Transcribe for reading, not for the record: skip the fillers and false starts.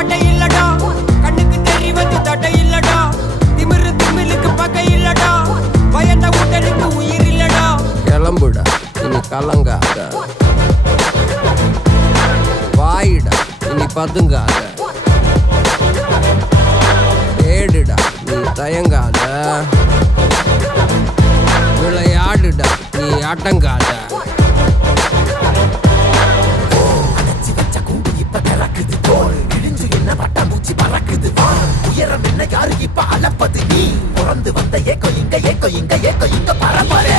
பட்டை இல்லடா, கண்ணுக்கு தெரிவது தடை இல்லடா, திமிரு திமிலுக்கு பகை இல்லடா, பயந்த உடலுக்கு உயிர் இல்லடா. கிளம்புடா இனி கலங்காத, வாயிடா இனி பதுங்காத, ஏடுடா நீ தயங்காத, விளையாடுடா நீ அடங்காத. உயரம் என்ன யாரு இப்ப அளப்பது நீ பிறந்து வந்த ஏக்கோ இங்க ஏக்கோ இங்க ஏக்கோ இங்க பரம்பரை